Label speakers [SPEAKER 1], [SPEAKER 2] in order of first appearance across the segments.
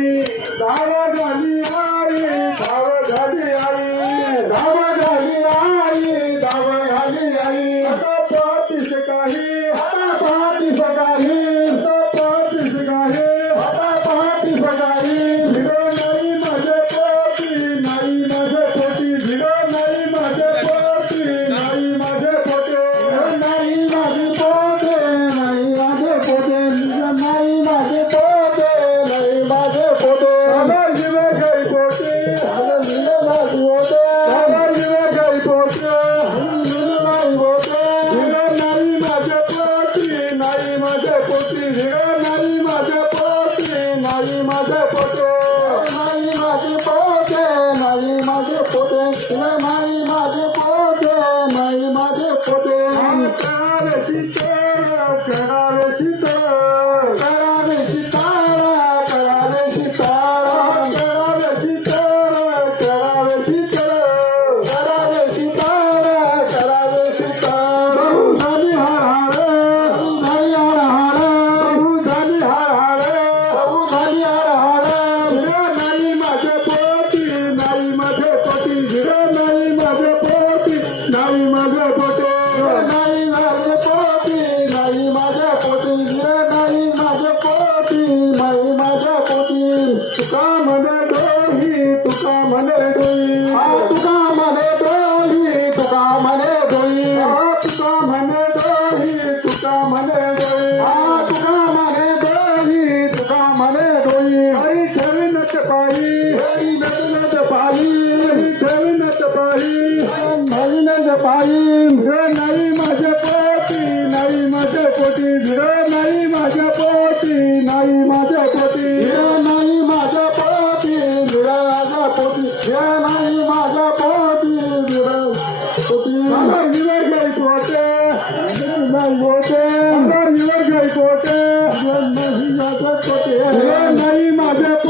[SPEAKER 1] one ಮದ ಕೊಟ್ಟೆ Some of them নারী মাঝে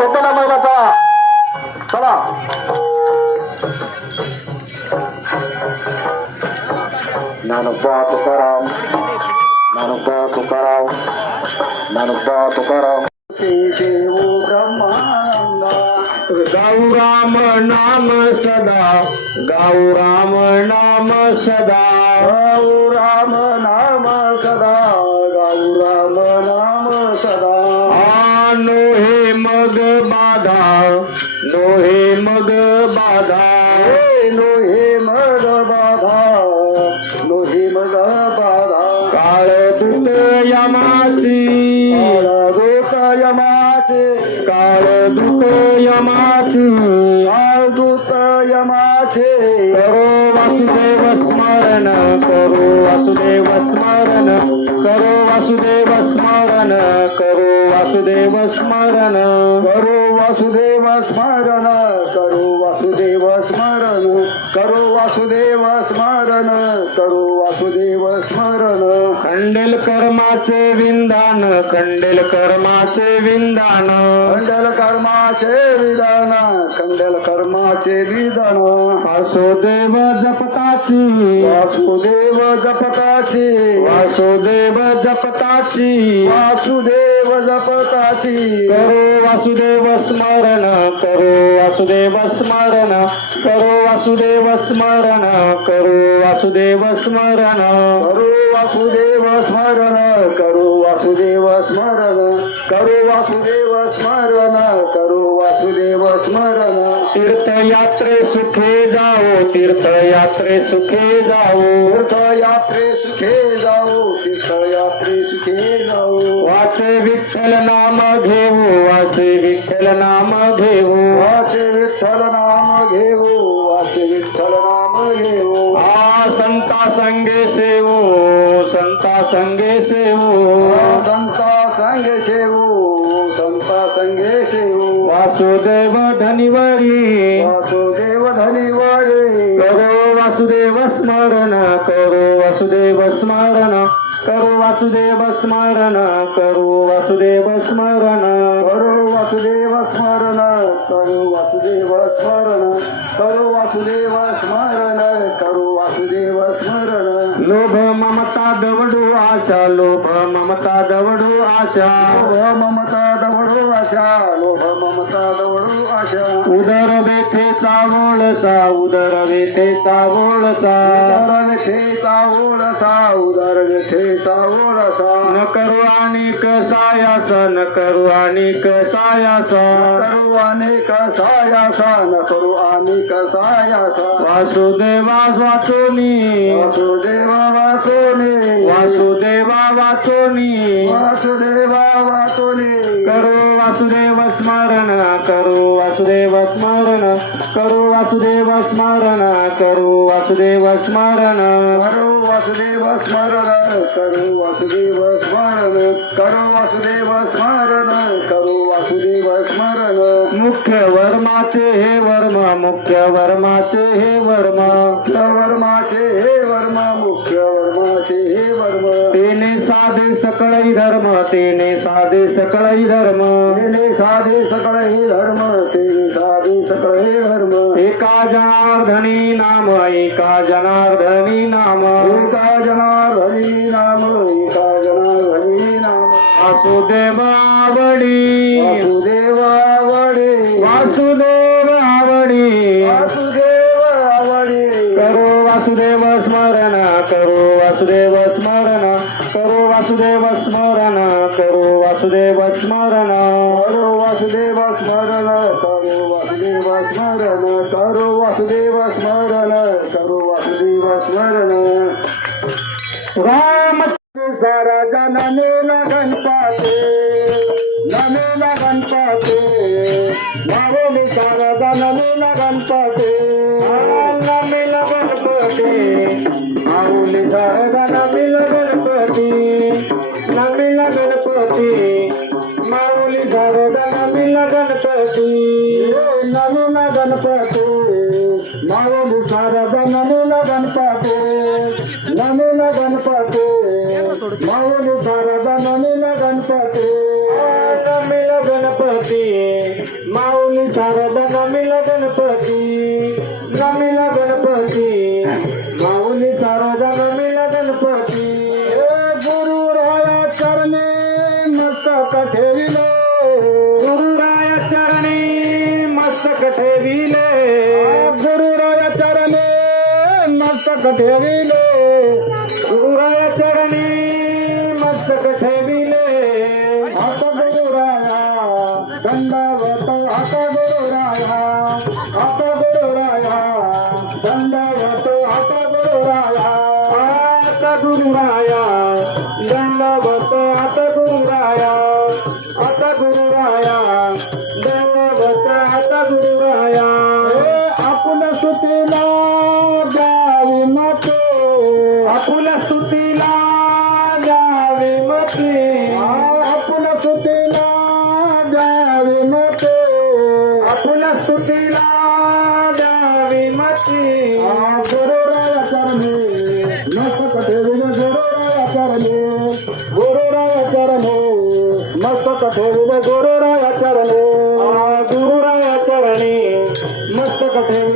[SPEAKER 2] ज्ञानोबा
[SPEAKER 1] तुकाराम ज्ञानोबा तुकाराम ज्ञानोबा तुकाराम गाऊ राम नाम सदा गाऊ राम नाम सदा गाऊ राम नाम सदा गाऊ राम नाम सदा नो हे मग बाधा. नो हे मग बाधा नो हे मग बाधा. नो हे मग बाधा काळ दूत यमासी काळ दूत यमाचे। काळ दूत यमाचे। काळ दूत यमाचे। करो वासुदेव स्मरण करो वासुदेव स्मरण करो वासुदेव स्मरण करो वासुदेव स्मरण। करो वासुदेव स्मरण करो वासुदेव स्मरण करो
[SPEAKER 3] वासुदेव स्मरण करू वासुदेव स्मरण.
[SPEAKER 4] खंडेल कर्माचे विंदान खंडेल कर्माचे विंदान.
[SPEAKER 3] खंडल कर्माचे विधान खंडल कर्माचे विधान
[SPEAKER 4] वासुदेव जपताची.
[SPEAKER 3] वासुदेव जपताची.
[SPEAKER 4] वासुदेव जपताची.
[SPEAKER 3] वासुदेव जपताची
[SPEAKER 4] करो वासुदेव स्मरण करो वासुदेव स्मरण करो वासुदेव स्मरण करो वासुदेव स्मरण.
[SPEAKER 3] करू वासुदेव स्मरण करू वासुदेव स्मरण. करू वासुदेव स्मरण करू वासुदेव स्मरण.
[SPEAKER 4] तीर्थयात्रे सुखे जाओ तीर्थयात्रे सुखे जाओ.
[SPEAKER 3] तीर्थयात्रे सुखे
[SPEAKER 4] वाचे विठ्ठल नाम घेऊ वाचे विठ्ठल नाम घेऊ.
[SPEAKER 3] वाचे विठ्ठल नाम घेऊ वाचे विठ्ठल नाम घेऊ.
[SPEAKER 4] आ संता संगे सेवो संता संगे सेवो.
[SPEAKER 3] संता संगे ठेवू संता संगे ठेवू
[SPEAKER 4] वासुदेव धनिवरी.
[SPEAKER 3] वासुदेव धनिवारे.
[SPEAKER 4] करो वासुदेव स्मरण करो वासुदेव स्मरण. करो वासुदेव स्मरण करो वासुदेव स्मरण
[SPEAKER 3] करो वासुदेव स्मरण करो वासुदेव स्मरण करो वासुदेव स्मरण करो वासुदेव स्मरण।
[SPEAKER 4] लोभ ममता दवडू आशा लोभ ममता दवडू आशा।
[SPEAKER 3] लोभ ममता आशा लोभ ममता दवडू आशा.
[SPEAKER 4] उदर वेथेचा सा उदर वेथेचा बोळसा
[SPEAKER 3] उदर वेथे बोळसा उदर वेथेचा बोळसा
[SPEAKER 4] न करू आणि कसायास न करू आणि कसायास
[SPEAKER 3] करू आणि कसायास न करू आणि कसायास
[SPEAKER 4] वासुदेवा वाचोनी
[SPEAKER 3] वासुदेवा वाचोनी
[SPEAKER 4] वासुदेवा वाचोनी
[SPEAKER 3] वासुदेवा वाचोनी
[SPEAKER 4] करू वास वासुदेव स्मरण करू वासुदेव स्मरण करू वासुदेव स्मरण करू वासुदेव स्मरण
[SPEAKER 3] करू वासुदेव स्मरण करू वासुदेव स्मरण करू वासुदेव स्मरण करू वासुदेव स्मरण.
[SPEAKER 4] मुख्य वर्माचे हे वर्मा मुख्य वर्माचे हे वर्मा.
[SPEAKER 3] वर्माचे हे वर्मा
[SPEAKER 4] साधे सकळई धर्म तेने साधे सकळई धर्म.
[SPEAKER 3] तेने साधे सकळ हे धर्म तेने साधे सकळ हे धर्म.
[SPEAKER 4] एका जनार्दनी नाम एका जनार्दनी नाम.
[SPEAKER 3] एका जनार्दनी नाम एका जनार्दनी नाम.
[SPEAKER 4] वासुदेव आवडी
[SPEAKER 3] वासुदेव आवडे
[SPEAKER 4] वासुदेव आवडी
[SPEAKER 3] वासुदेव आवडे
[SPEAKER 4] करो वासुदेव स्मरण करो वासुदेव स्मरण. करो वासुदेव स्मरण करो वासुदेव स्मरण।
[SPEAKER 3] करो वासुदेव स्मरण करो वासुदेव स्मरण करो वासुदेव स्मरण करो वासुदेव स्मरण।
[SPEAKER 4] राम
[SPEAKER 3] सारा जननेन गणपते नमेन गणपते। मावेली सारा जननेन गणपते
[SPEAKER 4] नमिल गणपती। माऊली सारदा नमिल नावानुसार गणनेला गणपाते गणनेला गणपाते.
[SPEAKER 3] नावानुसार गणनेला गणपते.
[SPEAKER 4] नमिला गणपती. माऊली सारदा नमिला गणपती. नमिला गणपती.
[SPEAKER 3] Terry.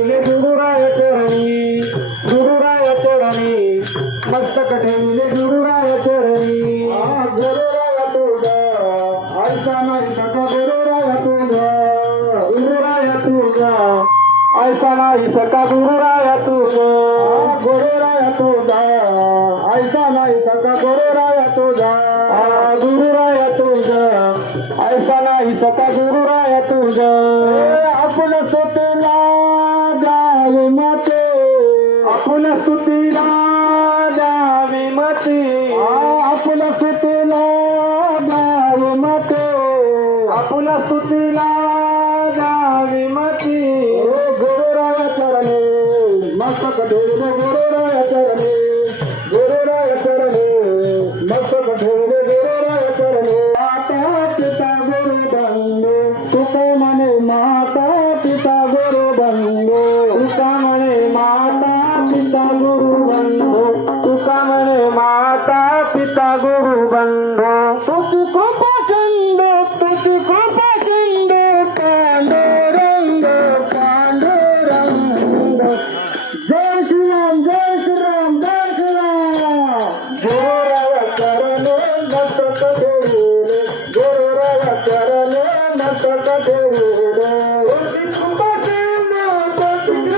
[SPEAKER 3] ठेवले
[SPEAKER 4] गुरुराय चरणी
[SPEAKER 3] गुरुराय चरणी मस्तक ठेवले.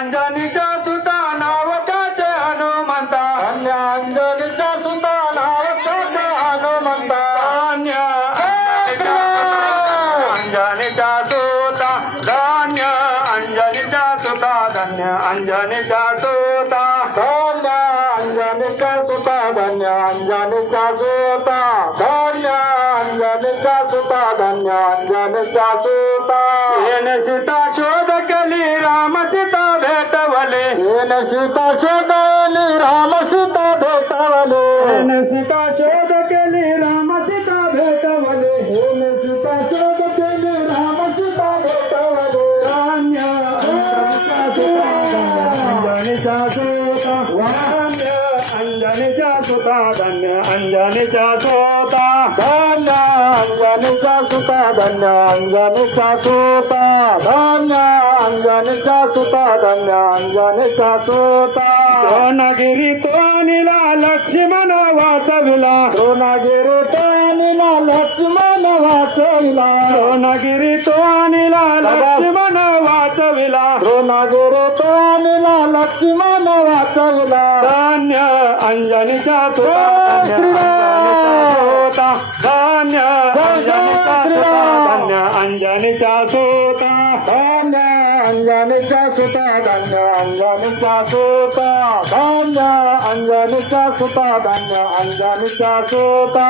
[SPEAKER 4] Anjani
[SPEAKER 1] Shah. ನಿಜ ಸೋತ ಧನ್ಯ ಅಂಗ ಸುತ ಧನ್ಯ ಅಂಗ ಸುತ ತೋನಿಲ ಲಕ್ಷ್ಮಣ ವಾಸವಿಲ
[SPEAKER 4] ತೋ आणला लक्ष्मण वाचविला.
[SPEAKER 1] रोनागिरी
[SPEAKER 4] तो आणला लक्ष्मण वाचविला.
[SPEAKER 1] रोनागिरी तो आणला लक्ष्मण वाचविला.
[SPEAKER 4] धान्य
[SPEAKER 1] अंजनीचा
[SPEAKER 4] तो
[SPEAKER 1] होता
[SPEAKER 4] धान्य धान्य अंजनीचा सोता
[SPEAKER 1] धान्य अंजनीचा सुता धान्य अंजनीचा सोता धान्य अंजनीचा सुता धान्य अंजनीचा सोता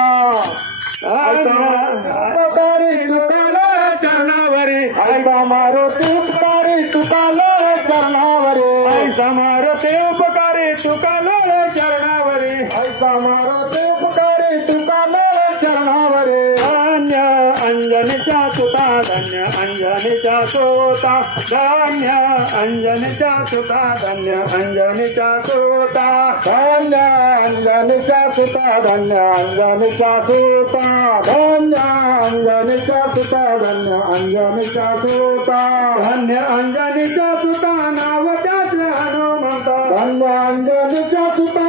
[SPEAKER 4] तुकारी तुकाला चरणावरी ऐसा मारो तुकारी तुकाला चरणावरी
[SPEAKER 1] ऐसा
[SPEAKER 4] धन्य अंजन चाकोता धन्य अंजन
[SPEAKER 2] चाकुता धन्य अंजन चाकुता धन्य अंजन चाकुता
[SPEAKER 1] धन्य अंजन चाकुता धन्य अंजन चाकुता धन्य अंजन चाकुता धन्य
[SPEAKER 2] अंजन चाकुता नाव त्याच हनुमंत
[SPEAKER 1] धन्य
[SPEAKER 5] अंजन चाकुता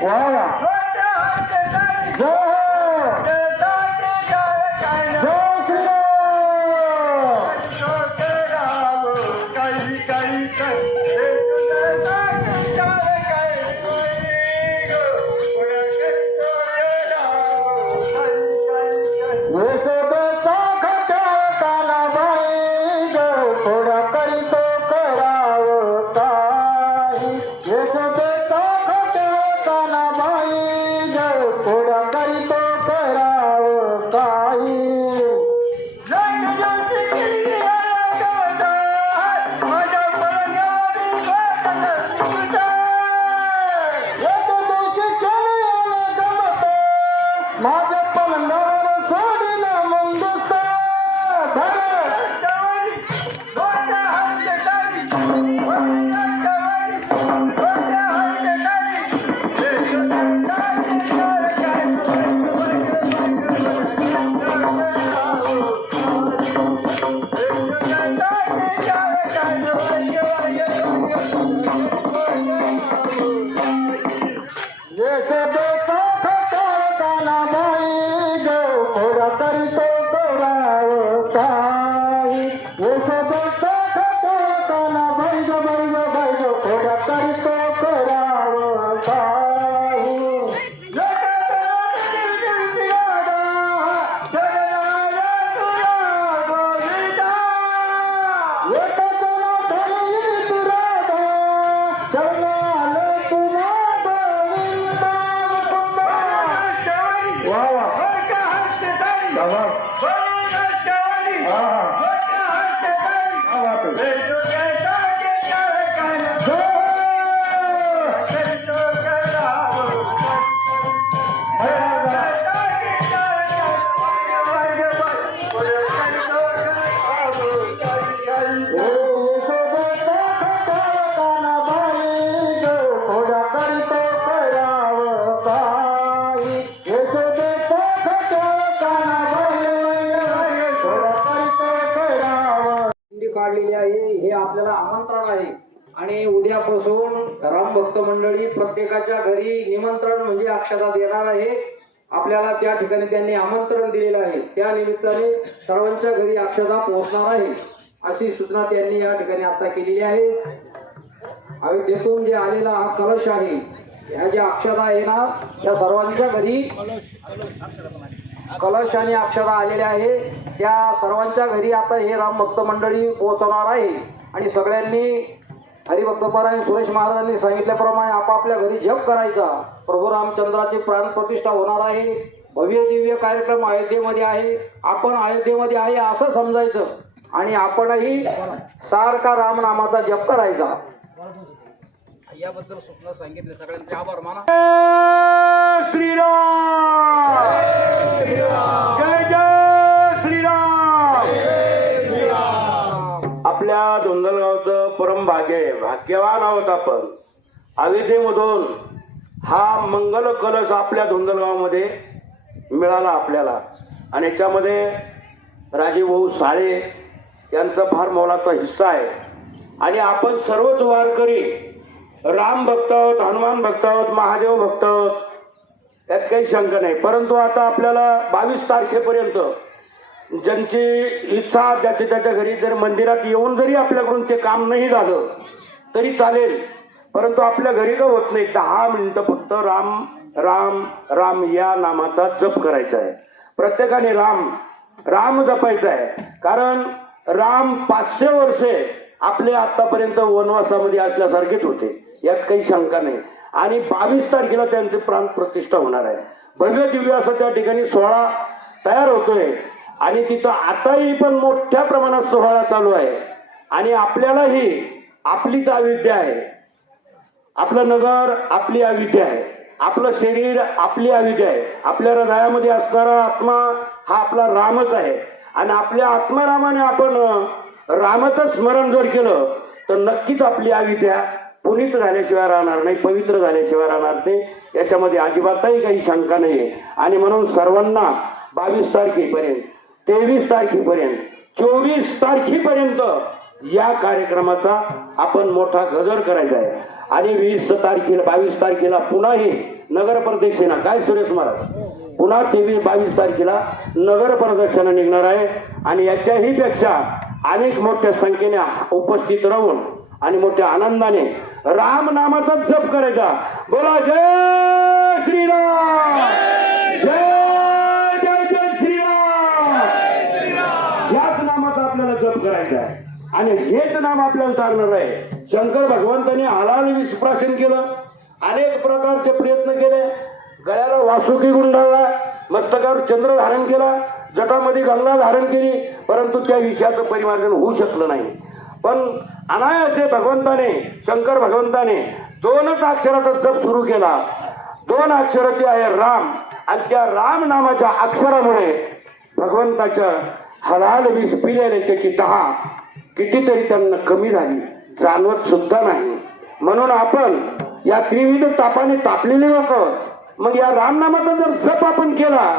[SPEAKER 5] Wow. आमंत्रण आहे. आणि उद्यापासून राम भक्त मंडळी प्रत्येकाच्या घरी निमंत्रण म्हणजे अक्षता देणार आहे. आपल्याला त्या ठिकाणी त्यांनी आमंत्रण दिलेलं आहे. त्या निमित्ताने सर्वांच्या घरी अक्षता पोहोचणार आहे. अशी सूचना त्यांनी या ठिकाणी आता केलेली आहे. अयोध्येतून जे आलेला हा कलश आहे ह्या ज्या अक्षता आहे ना त्या सर्वांच्या घरी कलश आणि अक्षता आलेल्या आहे. त्या सर्वांच्या घरी आता हे राम भक्त मंडळी पोहोचवणार आहे. आणि सगळ्यांनी हरिभक्त परायण सुरेश महाराजांनी सांगितल्याप्रमाणे आपापल्या घरी जप करायचा. प्रभू रामचंद्राची प्राण प्रतिष्ठा होणार आहे. भव्य दिव्य कार्यक्रम अयोध्येमध्ये आहे. आपण अयोध्येमध्ये आहे असं समजायचं. आणि आपणही सारखा रामनामाचा जप करायचा. याबद्दल सूचना सांगितले. सगळ्यांचे आभार माना.
[SPEAKER 2] श्रीराम. जय जय श्रीराम. परम भाग्य आहे. भाग्यवान आहोत आपण. अविधेमधून हा मंगल कलश आपल्या धुंदलगावमध्ये मिळाला आपल्याला. आणि याच्यामध्ये राजेभाऊ भाऊ साळे यांचा फार मोलाचा हिस्सा आहे. आणि आपण सर्वच वारकरी राम भक्त आहोत हनुमान भक्त आहोत महादेव भक्त आहोत यात काही शंका नाही. परंतु आता आपल्याला बावीस तारखेपर्यंत ज्यांची इच्छा ज्याच्या त्याच्या घरी जर मंदिरात येऊन जरी आपल्याकडून ते काम नाही झालं तरी चालेल. परंतु आपल्या घरी का होत नाही? दहा मिनिटं फक्त राम राम राम या नामाचा जप करायचा आहे. प्रत्येकाने राम राम जपायचा आहे. कारण राम पाचशे वर्षे आपले आतापर्यंत वनवासामध्ये असल्यासारखेच होते. यात काही शंका नाही. आणि बावीस तारखेला त्यांची प्राण प्रतिष्ठा होणार आहे. भव्य दिव्य असं त्या ठिकाणी सोहळा तयार होतोय. आणि तिथं आताही पण मोठ्या प्रमाणात सोहळा चालू आहे. आणि आपल्यालाही आपलीच अविद्या आहे. आपलं नगर आपली अविद्या आहे. आपलं शरीर आपली अविद्या आहे. आपल्या हृदयामध्ये असणारा आत्मा हा आपला रामच आहे. आणि आपल्या आत्मारामाने आपण रामाचं स्मरण जर केलं तर नक्कीच आपली अविद्या पुनीत झाल्याशिवाय राहणार नाही पवित्र झाल्याशिवाय राहणार नाही. याच्यामध्ये अजिबातही काही शंका नाहीये. आणि म्हणून सर्वांना बावीस तारखेपर्यंत तेवीस तारखेपर्यंत चोवीस तारखेपर्यंत या कार्यक्रमाचा आपण मोठा गजर करायचा आहे. आणि वीस तारखेला बावीस तारखेला पुन्हाही नगर प्रदक्षिणा काय सुरेश महाराज? पुन्हा तेवीस बावीस तारखेला नगर प्रदक्षिणा निघणार आहे. आणि याच्याही पेक्षा अनेक मोठ्या संख्येने उपस्थित राहून आणि मोठ्या आनंदाने राम नामाचा जप करायचा. बोला जय श्रीराम जय जय जय श्रीराम याच नामाचा आपल्याला जप करायचा आहे आणि हेच नाम आपल्याला तारणार आहे. शंकर भगवंताने हलाल विस्प्राशन केलं. अनेक प्रकारचे प्रयत्न केले. गळ्याला वासुकी गुंडाळला. मस्तकावर चंद्र धारण केला. जटामध्ये गंगा धारण केली. परंतु त्या विषयाचं परिमार्जन होऊ शकलं नाही. पण अनायासे भगवंताने शंकर भगवंताने दोनच अक्षराचा जप सुरू केला. दोन अक्षराचे आहे राम. आणि त्या राम नामाच्या अक्षरामुळे भगवंताच्या हलाल विस पिल्याने त्याची दहा कितीतरी त्यांना कमी झाली. जाणवत सुद्धा नाही. म्हणून आपण या त्रिविध तापाने तापलेले लोक मग या रामनामाचा जर जप आपण केला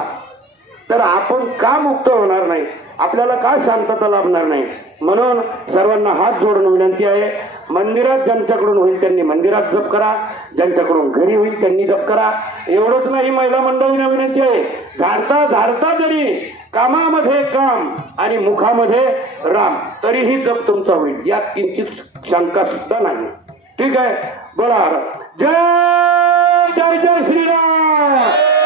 [SPEAKER 2] तर आपण का मुक्त होणार नाही? आपल्याला का शांतता लाभणार नाही? म्हणून सर्वांना हात जोडून विनंती आहे मंदिरात ज्यांच्याकडून होईल त्यांनी मंदिरात जप करा ज्यांच्याकडून घरी होईल त्यांनी जप करा. एवढंच नाही महिला मंडळींना विनंती आहे झाडता झाडता जरी कामामध्ये काम आणि मुखामध्ये राम तरीही जप तुमचा होईल. यात किंचित शंका सुद्धा नाही. ठीक आहे? बरं जय जय जय श्रीराम!